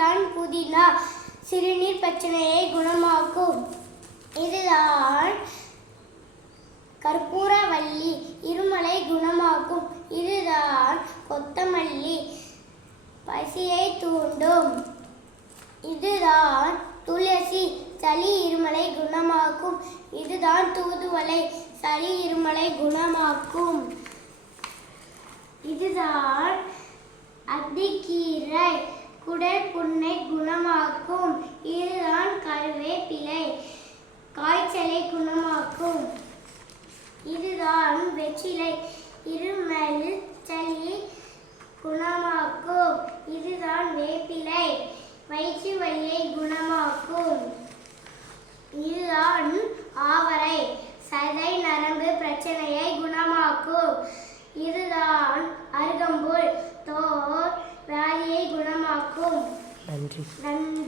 இதுதான் புதினா சிறுநீர் பிரச்சனையை குணமாக்கும். இதுதான் கற்பூரவள்ளி இருமலை குணமாக்கும். இதுதான் கொத்தமல்லி பசியை தூண்டும். இதுதான் துளசி சளி இருமலை குணமாக்கும். இதுதான் தூதுவளை சளி இருமலை குணமாக்கும். இதுதான் அத்திக்கீரை குடல் புண்ணை குணமாக்கும். இதுதான் கருவேப்பிலை காய்ச்சலை குணமாக்கும். இதுதான் வெற்றிலை இருமல் சளி குணமாக்கும். இதுதான் வேப்பிலை வயிற்று வலியை குணமாக்கும். இதுதான் ஆவரை சதை நரம்பு பிரச்சனையை குணமாக்கும். இதுதான் அருகம்புல் தோல் வியாதியை குணமாக்கும். நன்றி. நன்றி.